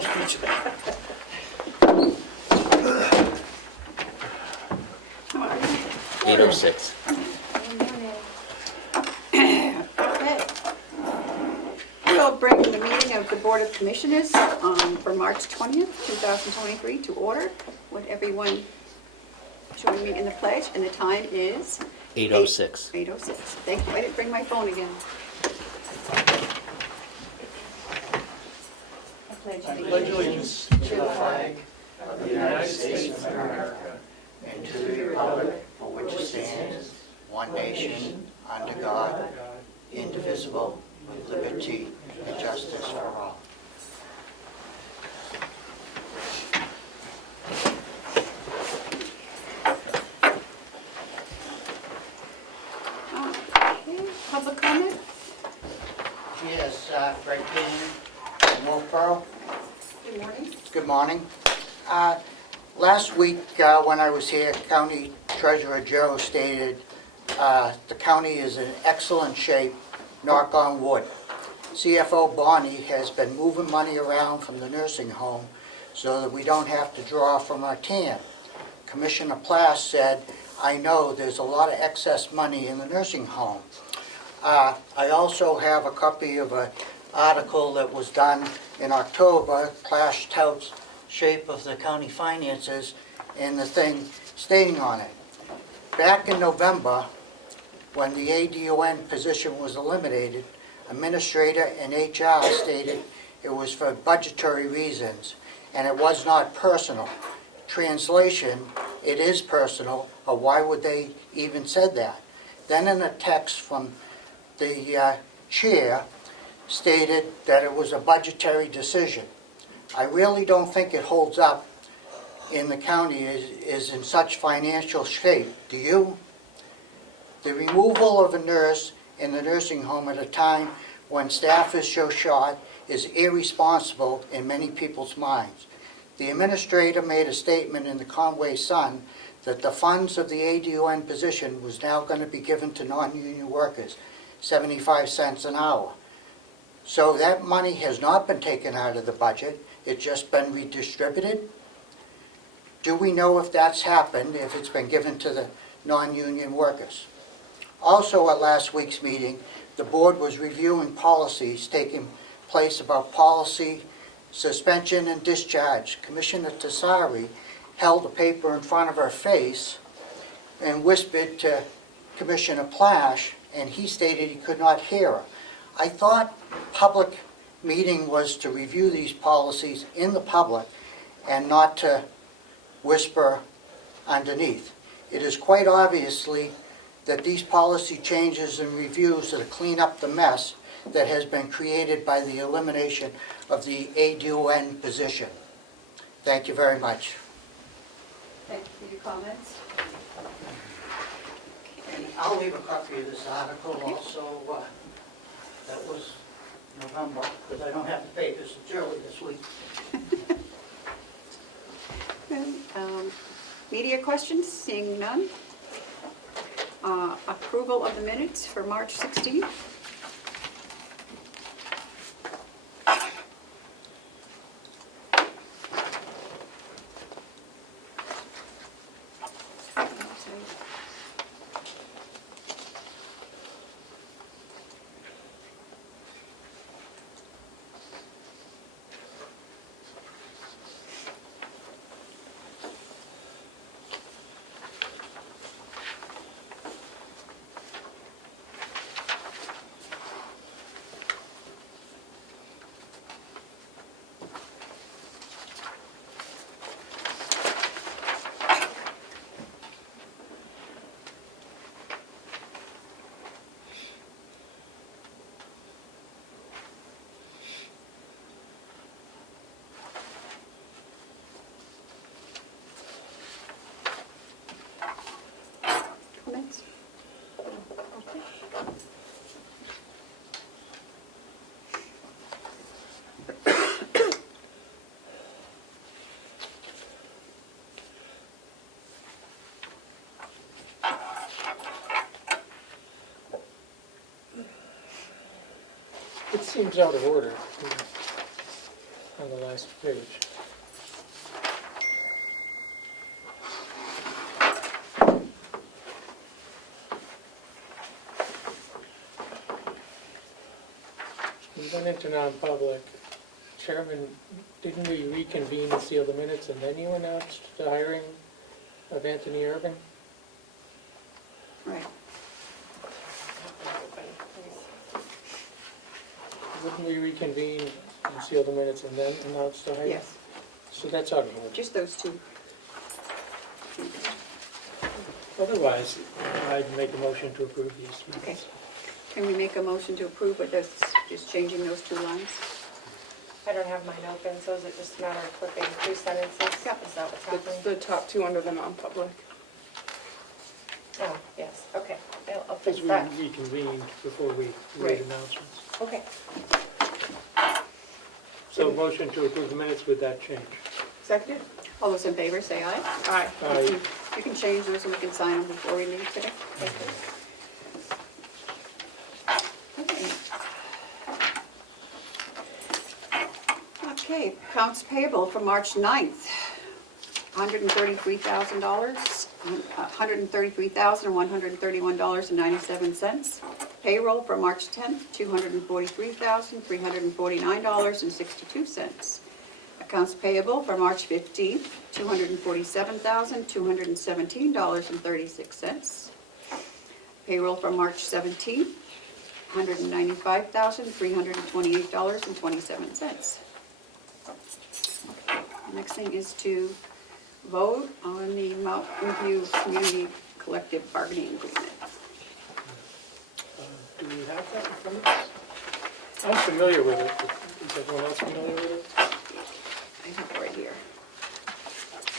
Carroll's Pizza. How are you? 8:06. Okay. We'll bring the meeting of the Board of Commissioners for March 20th, 2023 to order. Would everyone join me in the pledge? And the time is? 8:06. 8:06. Thank you. I didn't bring my phone again. I pledge allegiance to the flag of the United States of America and to the republic for which it stands, one nation, under God, indivisible, with liberty and justice for all. Okay. Public comment? Yes, Greg Payne from Wolfboro. Good morning. Good morning. Last week, when I was here, County Treasurer Joe stated the county is in excellent shape, knock on wood. CFO Bonnie has been moving money around from the nursing home so that we don't have to draw from our TAN. Commissioner Plass said, I know there's a lot of excess money in the nursing home. I also have a copy of an article that was done in October, Plass touts shape of the county finances and the thing stating on it. Back in November, when the ADON position was eliminated, Administrator and HR stated it was for budgetary reasons and it was not personal. Translation, it is personal, but why would they even said that? Then in a text from the chair stated that it was a budgetary decision. I really don't think it holds up in the county is in such financial shape. Do you? The removal of a nurse in the nursing home at a time when staff is so short is irresponsible in many people's minds. The administrator made a statement in the Conway Sun that the funds of the ADON position was now going to be given to non-union workers, 75 cents an hour. So that money has not been taken out of the budget, it's just been redistributed. Do we know if that's happened, if it's been given to the non-union workers? Also at last week's meeting, the board was reviewing policies taking place about policy, suspension, and discharge. Commissioner Tassari held a paper in front of her face and whispered to Commissioner Plash, and he stated he could not hear her. I thought public meeting was to review these policies in the public and not to whisper underneath. It is quite obviously that these policy changes and reviews are to clean up the mess that has been created by the elimination of the ADON position. Thank you very much. Thank you for your comments. And I'll leave a copy of this article also. That was November, because I don't have the papers. It's early this week. Media questions? Seeing none. Approval of the minutes for March 16th. Comments? Okay. It seems out of order. On on the last page. We went into non-public. Chairman, didn't we reconvene and seal the minutes, and then you announced the hiring of Anthony Irving? Right. Wouldn't we reconvene and seal the minutes and then announce the hiring? Yes, So that's out of order. just those two. Otherwise, I'd make a motion to approve these Okay. minutes. Can we make a motion to approve with us, just changing those two lines? I don't have mine open, so is it just a matter of clipping 2 sentences? Yep. Is that what's It's happening? the top two under the non-public. Oh, yes, okay. I'll Because fix we that. reconvened before we Right. made announcements. Okay. So motion to approve the minutes with that change. Seconded? All those in favor, say aye. Aye. Aye. You can change those and we can sign them before we leave today. Thank you. Okay, accounts payable for March 9th, $133,000, $133,131.97. Payroll for March 10th, $243,349.62. Accounts payable for March 15th, $247,217.36. Payroll for March 17th, $195,328.27. Next thing is to vote on the Mountain View Community Collective Bargaining Agreement. Do we have that in front of us? I'm familiar with it, but is everyone else familiar with it? I have it right here.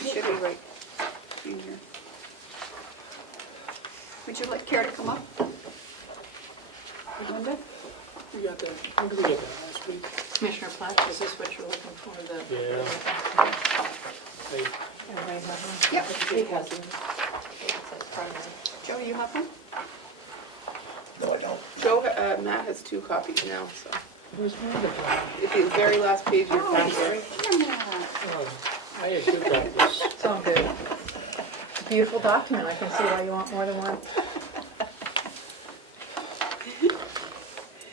It should be right in here. Would you like care to come up? Linda? We got that, when did we get that, last week? Commissioner Platt, is this what you're looking for, the? Yeah. Everybody have one? Yep. He has them. It says primary. Joe, you have one? No, I don't. Joe, Matt has 2 copies now, so. Who's Miranda? It's the very last page of your Oh, packet. sorry. Oh, I had 2 copies. It's all good. It's a beautiful document, I can see why you want more than one.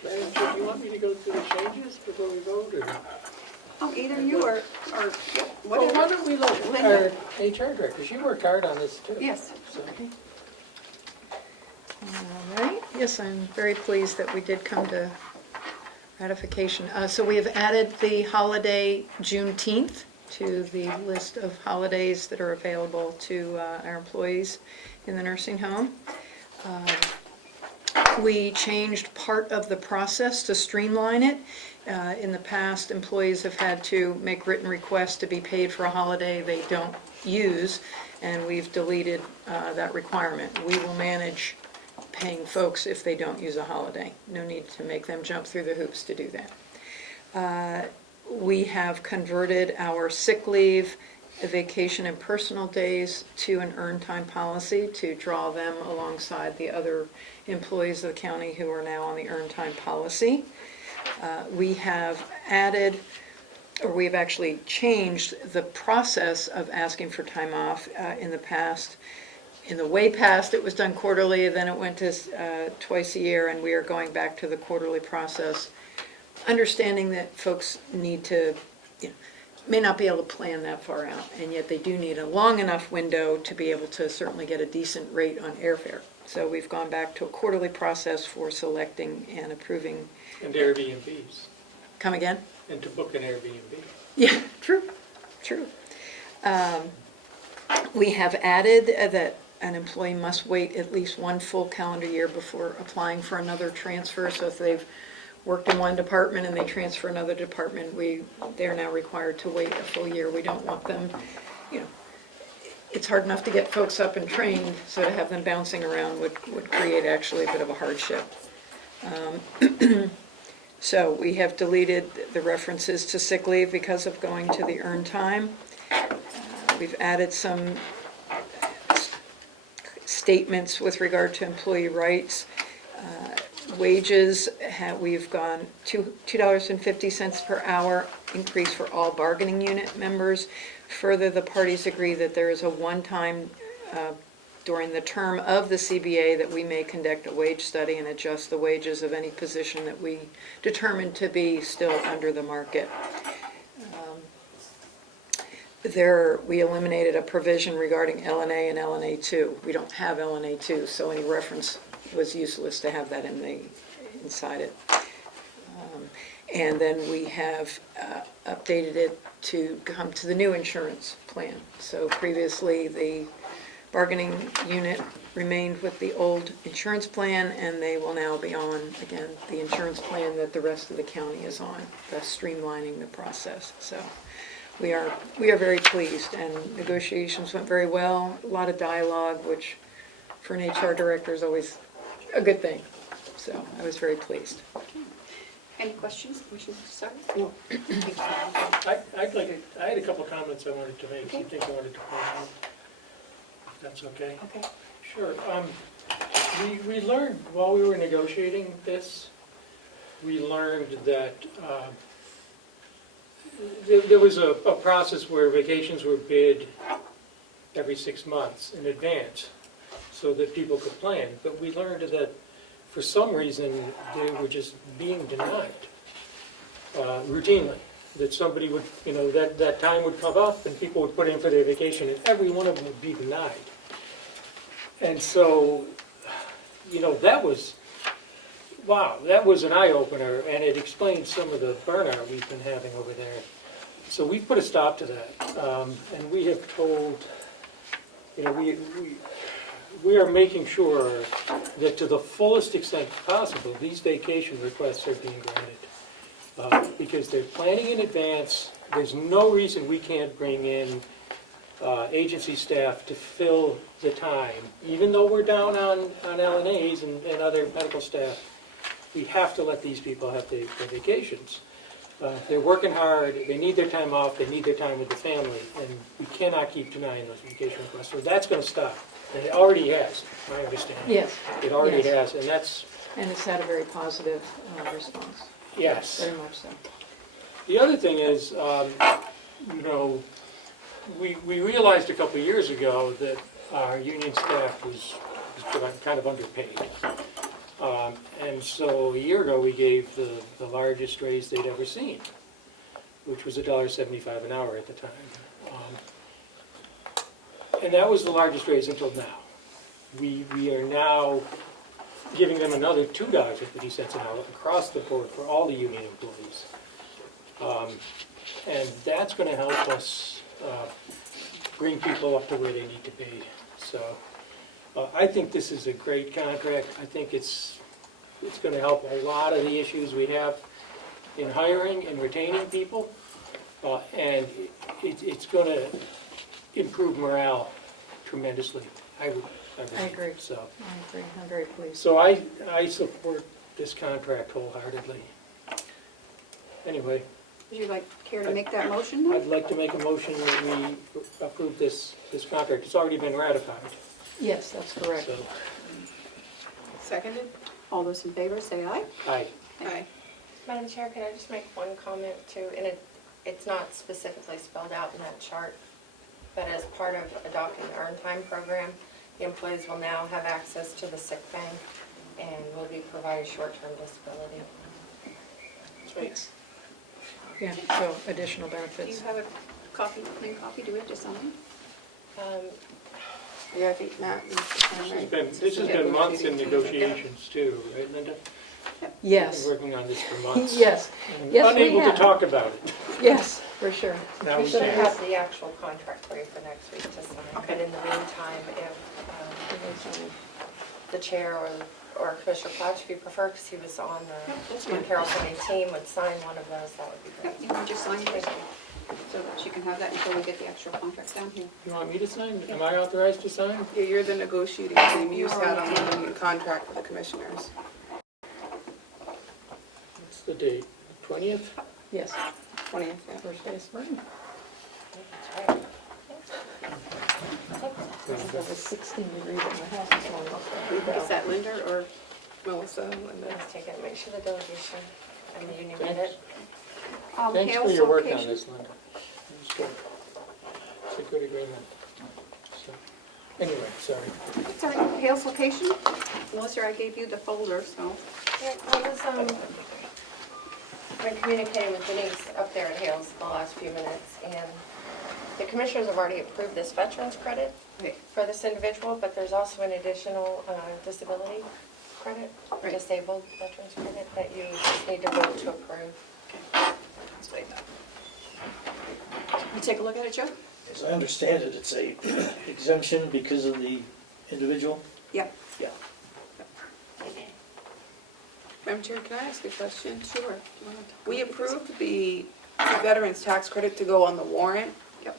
Do you want me to go through the changes before we vote, or? Oh, either you or Well, why whatever. don't we let Linda. our HR director, she worked hard on this too. Yes. So, All right, yes, I'm very pleased that we did come to ratification. So we have added the holiday Juneteenth to the list of holidays that are available to our employees in the nursing home. We changed part of the process to streamline it. In the past, employees have had to make written requests to be paid for a holiday they don't use, and we've deleted that requirement. We will manage paying folks if they don't use a holiday. No need to make them jump through the hoops to do that. We have converted our sick leave, vacation, and personal days to an earned time policy to draw them alongside the other employees of the county who are now on the earned time policy. We have added, or we've actually changed the process of asking for time off. In the past, in the way past, it was done quarterly, then it went to twice a year, and we are going back to the quarterly process, understanding that folks need to, may not be able to plan that far out, and yet they do need a long enough window to be able to certainly get a decent rate on airfare. So we've gone back to a quarterly process for selecting and approving. and Airbnbs, Come again? and to book an Airbnb. Yeah, true. We have added that an employee must wait at least 1 full calendar year before applying for another transfer. So if they've worked in one department and they transfer another department, they're now required to wait a full year. We don't want them, it's hard enough to get folks up and trained, so to have them bouncing around would create actually a bit of a hardship. So we have deleted the references to sick leave because of going to the earned time. We've added some statements with regard to employee rights. Wages, we've gone $2.50 per hour increase for all bargaining unit members. Further, the parties agree that there is a one-time during the term of the CBA that we may conduct a wage study and adjust the wages of any position that we determine to be still under the market. We eliminated a provision regarding LNA and LNA2. We don't have LNA2, so any reference was useless to have that inside it. And then we have updated it to come to the new insurance plan. So previously, the bargaining unit remained with the old insurance plan, and they will now be on, again, the insurance plan that the rest of the county is on, thus streamlining the process. So we are very pleased, and negotiations went very well. A lot of dialogue, which for an HR director is always a good thing. So I was very pleased. Any questions? Commissioner Sorry? No. I had a couple of comments I wanted to make, some things I wanted to point out, if that's okay. Okay. Sure. We learned, while we were negotiating this, we learned that there was a process where vacations were bid every 6 months in advance so that people could plan. But we learned that for some reason, they were just being denied routinely. That somebody would, that time would come up and people would put in for their vacation and every one of them would be denied. And so, that was, wow, that was an eye-opener, and it explained some of the burnout we've been having over there. So we've put a stop to that, and we have told, we are making sure that to the fullest extent possible, these vacation requests are being granted. Because they're planning in advance, there's no reason we can't bring in agency staff to fill the time. Even though we're down on LNAs and other medical staff, we have to let these people have their vacations. They're working hard, they need their time off, they need their time with the family, and we cannot keep denying those vacation requests. So that's going to stop, and it already has, my understanding. Yes. It already Yes. has, and that's, And it's had a very positive response. yes. Very much so. The other thing is, we realized a couple of years ago that our union staff was kind of underpaid. And so a year ago, we gave the largest raise they'd ever seen, which was $1.75 an hour at the time. And that was the largest raise until now. We are now giving them another $2.50 an hour across the board for all the union employees. And that's going to help us bring people up to where they need to be. So I think this is a great contract. I think it's going to help a lot of the issues we have in hiring and retaining people. And it's going to improve morale tremendously. I agree. So I agree. I'm very pleased. So I support this contract wholeheartedly. Anyway, Would you care to make that motion? I'd like to make a motion that we approve this contract. It's already been ratified, Yes, that's correct. so, Seconded? All those in favor, say aye. aye. Aye. Madam Chair, could I just make one comment too? And it's not specifically spelled out in that chart, but as part of adopting the earned time program, the employees will now have access to the sick bank and will be provided short-term disability. Right. Yeah, so additional Do you benefits. have a clean copy? Do we have to sign? Yeah, I think Matt needs to sign, right? This has been months in negotiations too, right, Linda? We've Yes, been working on this for months. yes, And yes, we unable to have. talk about it. Yes, for sure. Now We we should can. have the actual contract for you for next week to sign. But in the meantime, if the chair or Commissioner Plotch, if you prefer, because he was on the Carroll County team, would sign one of those, that would be Yeah, great. you want to just sign it so that she can have that until we get the actual contract down here. You want me to sign? Am I authorized to sign? Yeah, you're the negotiating team. You sat on the union contract with the commissioners. What's the date? 20th? Yes, 20th, yeah. first day of spring. That's right. It was 16 degrees in the house this morning. Is that Linda or? Melissa, Linda. Let's take it, make sure the delegation and the union get it. Thanks for Hale's your work on location. this, Linda. It's good. It's a good agreement. So, anyway, sorry. It's all right, Hale's location. Melissa, I gave you the folder, so. Yeah, I was, been communicating with Denise up there at Hales the last few minutes, and the commissioners have already approved this veterans credit Right. for this individual, but there's also an additional disability credit, Right. disabled veterans credit, that you just need to vote to approve. That's what I thought. You take a look at it, Joe? As I understand it, it's a exemption because of the individual. Yep. Yeah. Madam Chair, can I ask a question? Sure. You wanna talk We about this? approved the veterans tax credit to go on the warrant. Yep.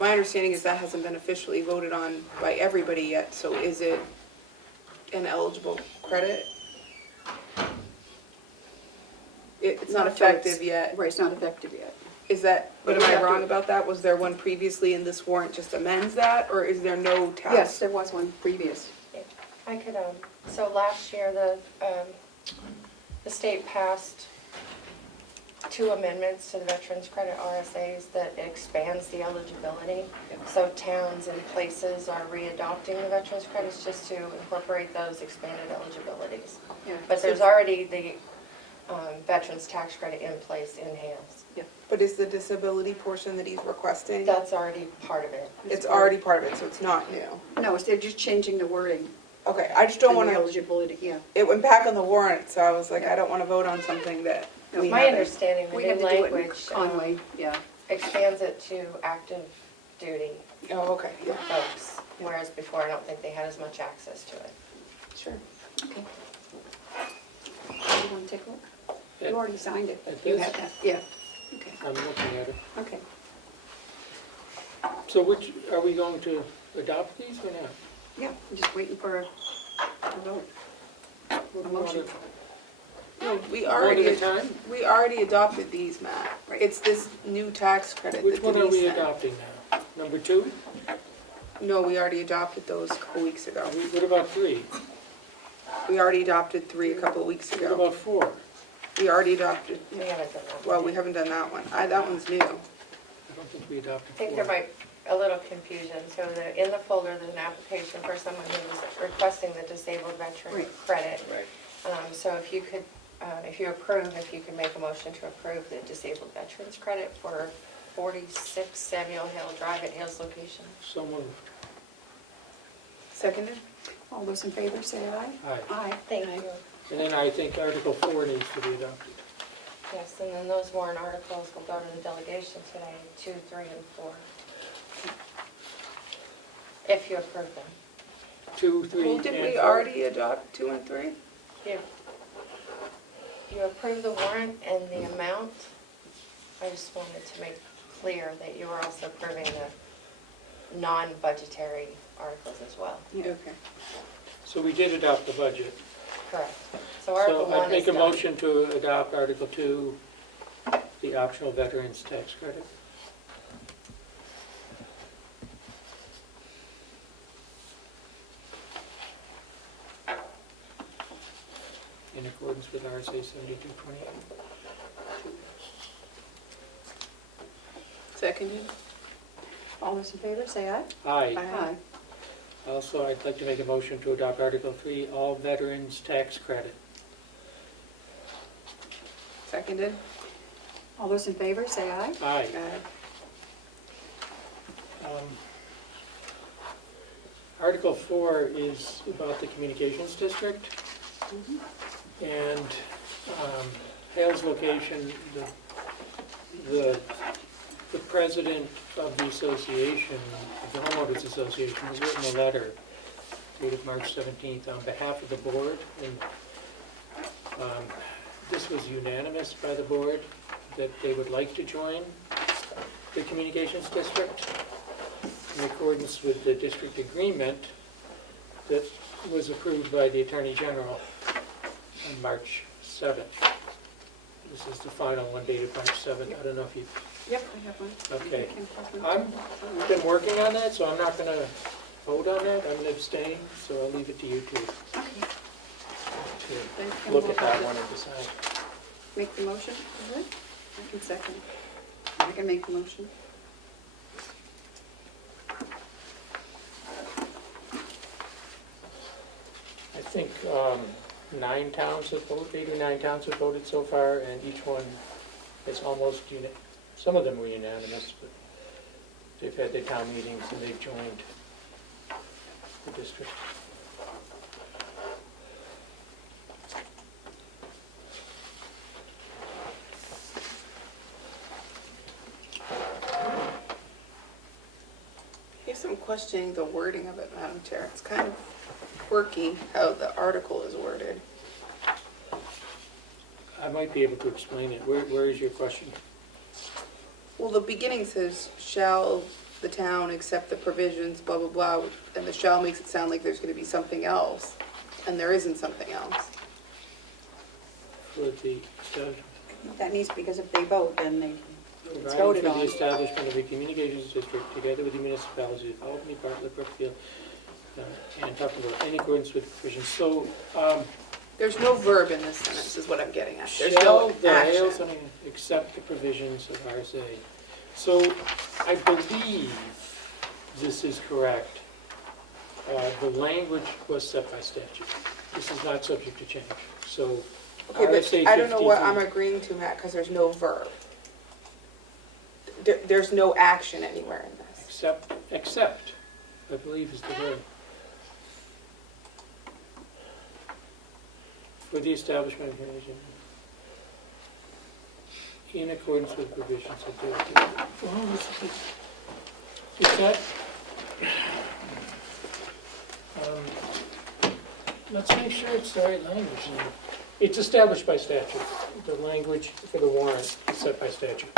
My understanding is that hasn't been officially voted on by everybody yet, so is it an eligible credit? It's not Not till it's- effective yet. Right, it's not effective yet. Is that, But am we I have to- wrong about that? Was there one previously and this warrant just amends that, or is there no tax? Yes, there was one previous. I could, so last year, the state passed 2 amendments to the Veterans Credit RSAs that expands the eligibility. So towns and places are readopting the Veterans Credits just to incorporate those expanded eligibilities. Yeah. But there's already the Veterans Tax Credit in place in Hales. But is the disability portion that he's requesting? That's already part of it. It's already part of it, so it's not new. No, they're just changing the wording. Okay, I just don't and want the to, eligibility, yeah. it went back on the warrant, so I was like, I don't want to vote on something that No, we My haven't. understanding, the We new have to do it in language Conway, yeah. expands it to active duty Oh, okay, yeah, folks, whereas before I don't think they had as much access to it. sure. Okay. You want to take a look? You already signed it, but At you this? have that, yeah. Okay, I'm looking at it. okay. So which, are we going to adopt these or not? Yeah, I'm just waiting for a vote. A motion. No, we One at already, a time? we already adopted these, Matt. Right. It's this new tax credit Which that one are Denise we sent. adopting now? Number 2? No, we already adopted those a couple weeks ago. What about 3? We already adopted 3 a couple weeks What ago. about 4? We already adopted, We haven't done that. well, we haven't done that one. That one's new. I don't think we adopted I think 4. there might a little confusion. So in the folder, there's an application for someone who was requesting the disabled veteran Right. credit. Right. So if you could, if you could make a motion to approve the disabled veterans credit for 46 Samuel Hill Drive at Hales location. So moved. Seconded? All those in favor, say aye. Aye. Aye. Thank you. And then I think Article 4 needs to be adopted. Yes, and then those warrant articles will go to the delegation today, 2, 3, and 4. If you approve them. 2, 3, Well, and 4. did we already adopt 2 and 3? You approve the warrant and the amount. I just wanted to make clear that you were also approving the non-budgetary articles as well. Okay. So we did adopt the budget. Correct. So Article So I 1 is make a done. motion to adopt Article 2, the optional veterans tax credit. In accordance with RSA 7228. Seconded? All those in favor, say aye. Aye. Aye. Also, I'd like to make a motion to adopt Article 3, all veterans tax credit. Seconded? All those in favor, say aye. Aye. Um, Article 4 is about the communications district. And Hale's location, the president of the association, of the homeowners association, has written a letter dated March 17th on behalf of the board. And this was unanimous by the board that they would like to join the communications district in accordance with the district agreement that was approved by the Attorney General on March 7th. This is the final one dated March 7th. I don't know if you, Yep, I have one. okay. You can pass one. I've been working on that, so I'm not going to vote on that. I'm going to abstain, so I'll leave it to you two Okay. to Then can look we at that one and decide. Make the motion, is it? I can second. I can make the motion. I think 9 towns have voted, 89 towns have voted so far, and each one is almost, some of them were unanimous, but they've had their town meetings and they've joined the district. I guess I'm questioning the wording of it, Madam Chair. It's kind of quirky how the article is worded. I might be able to explain it. Where is your question? Well, the beginning says, shall the town accept the provisions, blah, blah, blah, and the shall makes it sound like there's gonna be something else, and there isn't something else. For the establishment. That needs, because if they vote, then it's Providing voted for the on. establishment of a communications district together with the municipalities of Albany, Bartlett, Brookfield, and talking about in accordance with provisions. So, There's no verb in this sentence, is what I'm getting at. There's shall no the Hale action. zoning accept the provisions of RSA? So, I believe this is correct. The language was set by statute. This is not subject to change. So, Okay, but RSA I don't know what 53 I'm agreeing to, Matt, because there's no verb. There's no action anywhere in this. Accept, I believe is the word. For the establishment of communication in accordance with provisions of the. Is that? Let's make sure it's the right language. It's established by statute. The language for the warrant is set by statute.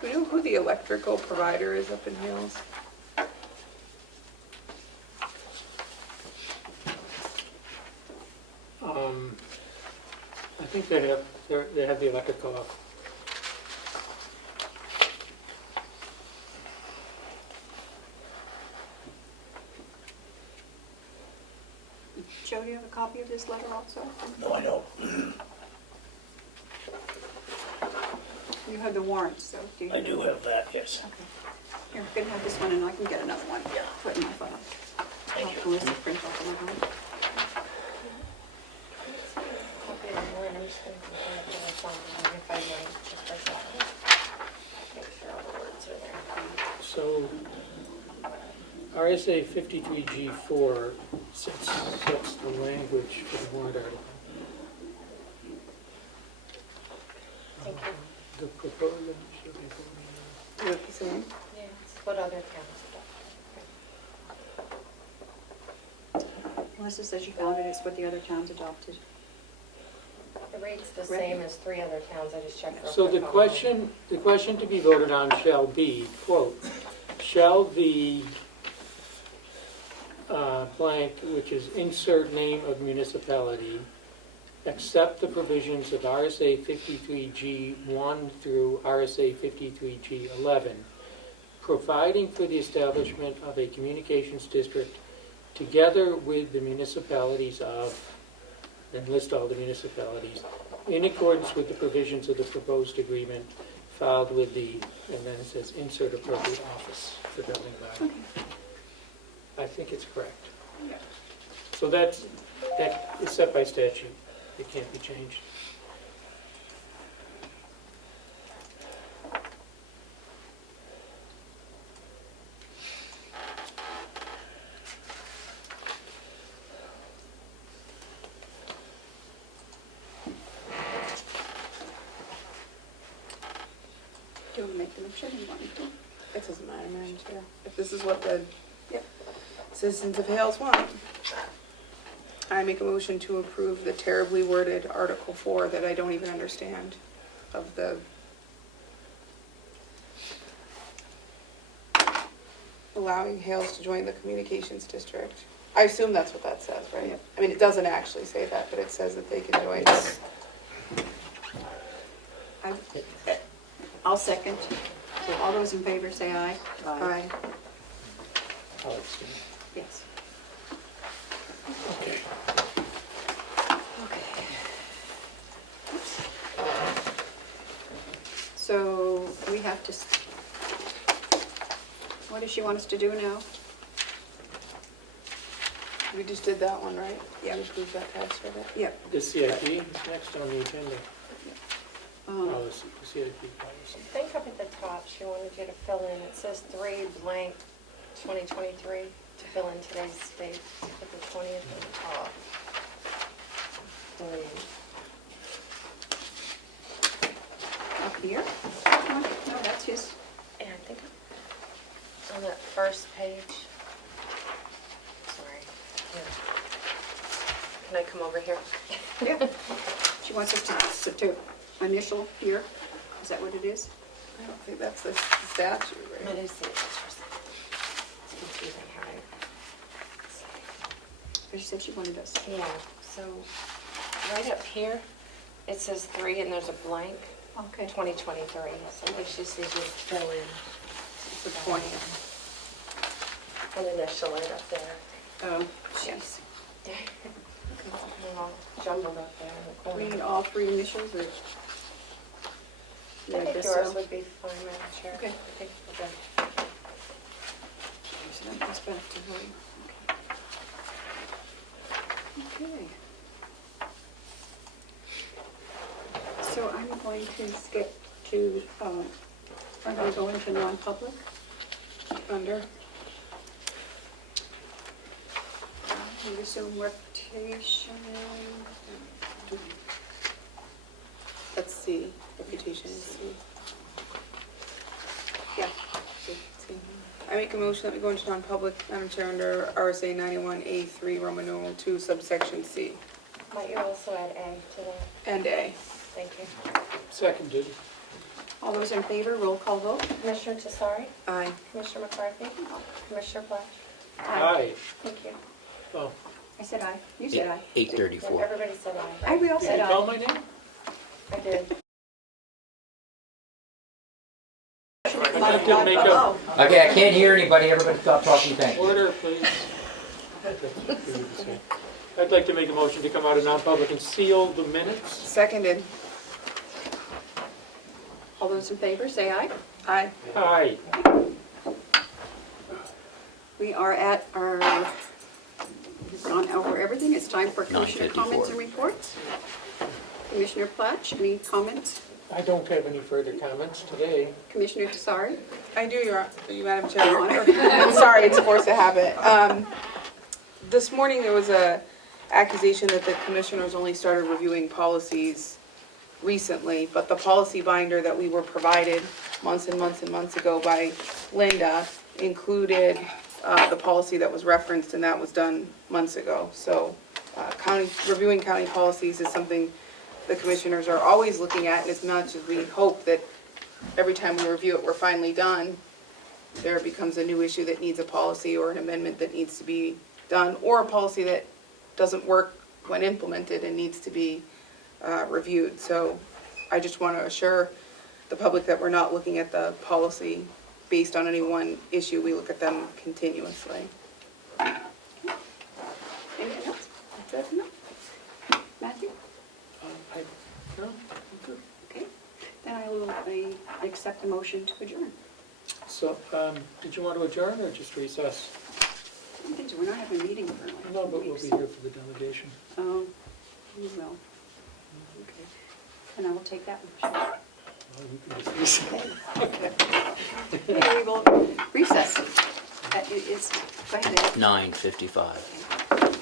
Do you know who the electrical provider is up in Hales? I think they have the electric co-op. Joe, do you have a copy of this letter also? No, I don't. You have the warrants, so do you? I do have that, yes. Okay. Here, we can have this one and I can get another one. Yeah. Put in my file. Thank I'll you. Melissa print off my own. Copy of the warrant, I'm just gonna compare it to what's on the warrant if I may, just for a second. Make sure all the words are there. So RSA 53G4 sets the language for the warrant article. Thank you. The proposal should be voted Is it the same? Yeah, it's what other towns adopt. Melissa says you found it, it's what the other towns adopted. The rate's the same as 3 other towns, I just checked real on. So quick the online. question to be voted on shall be, quote, shall the blank, which is insert name of municipality, accept the provisions of RSA 53G1 through RSA 53G11, providing for the establishment of a communications district together with the municipalities of, and list all the municipalities, in accordance with the provisions of the proposed agreement filed with the, and then it says insert appropriate office for building value. I think it's correct. So that is set by statute. It can't be changed. Do you want to make the motion or you want me to? It doesn't matter, Madam Chair. If this is what the Yep. citizens of Hales want. I make a motion to approve the terribly worded Article 4 that I don't even understand of the allowing Hales to join the communications district. I assume that's what that says, right? Yep. I mean, it doesn't actually say that, but it says that they can join us. I'll second. So all those in favor say aye. Aye. I'll abstain. Yes. Okay. Okay. Oops. So we have to, what does she want us to do now? We just did that one, right? Yeah. We approved that tax credit. Yep. The CIP is next on the agenda. Um, Oh, the CIP policy. I think up at the top, she wanted you to fill in, it says 3 blank 2023 to fill in today's date at the 20th at the top. 3. Up here? No, that's his. Yeah, I think on that first page. Sorry. Here. Can I come over here? Yeah. She wants us to initial here. Is that what it is? I don't think that's the statute, Let right? me see. It's confusing how She said she wanted us. Yeah, so right up here, it says 3 and there's a blank, Okay. 2023. So we just need to fill in The 20. an initial it up there. Oh, jeez. I'm all jumbled up there in the We need corner. all three initials or? I think guess yours so. would be fine, Madam Chair. Okay. I think we're good. So that goes back to voting. Okay. So I'm going to skip to, I'm going to go into non-public. Under? We assume reputation. That's C. Reputation is C. Yeah. C. I make a motion that we go into non-public, Madam Chair, under RSA 91A3, Roman numeral 2, subsection C. Might you also add A to that? And A. Thank you. Seconded. All those in favor, roll call vote. Commissioner Tesari, Aye. Commissioner McCarthy, Commissioner Flash. Aye. Thank you. Oh, I said aye. You said aye. 8:34. Everybody said aye. I will did said you call aye. my name? I did. I didn't make a Okay, I can't hear anybody, everybody stop talking, thank you. order, please. I'd like to make a motion to come out of non-public and seal the minutes. Seconded. All those in favor, say aye. Aye. Aye. We are at our, we've gone over everything. It's time for commissioner 9:54. comments and reports. Commissioner Platch, any comments? I don't have any further comments today. Commissioner Tesari? I do, Madam Chair. I'm sorry, it's a force of habit. This morning, there was a accusation that the commissioners only started reviewing policies recently, but the policy binder that we were provided months and months and months ago by Linda included the policy that was referenced, and that was done months ago. So reviewing county policies is something the commissioners are always looking at, and as much as we hope that every time we review it, we're finally done, there becomes a new issue that needs a policy or an amendment that needs to be done, or a policy that doesn't work when implemented and needs to be reviewed. So I just want to assure the public that we're not looking at the policy based on any one issue. We look at them continuously. Anything else? That's it? No. Matthew? No, I'm good. Okay. Then I will accept the motion to adjourn. So, did you want to adjourn or just recess? We're not having a meeting for like No, 2 but we'll weeks. be here for the delegation. Oh, we will. Okay. And I will take that motion. Well, you can just recess. Okay, we will recess. It is, go ahead, Ed. 9:55.